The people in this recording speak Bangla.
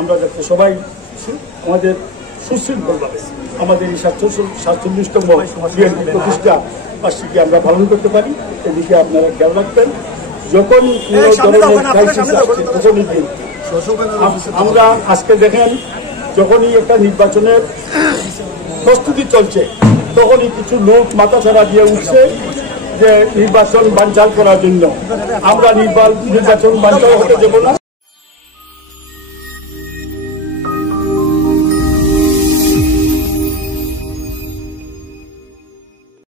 আমরা যাতে সবাই আমাদের সুশৃঙ্খলভাবে আমাদের এই 47তম বিএনপি প্রতিষ্ঠা বার্ষিকী আমরা পালন করতে পারি। এদিকে আপনারা খেয়াল রাখবেন, যখন আমরা আজকে দেখেন যখনই একটা নির্বাচনের প্রস্তুতি চলছে তখনই কিছু লোক মাথা ছাড়া দিয়ে উঠছে যে নির্বাচন বানচাল করার জন্য। আমরা নির্বাচন বানচাল হতে দেব না।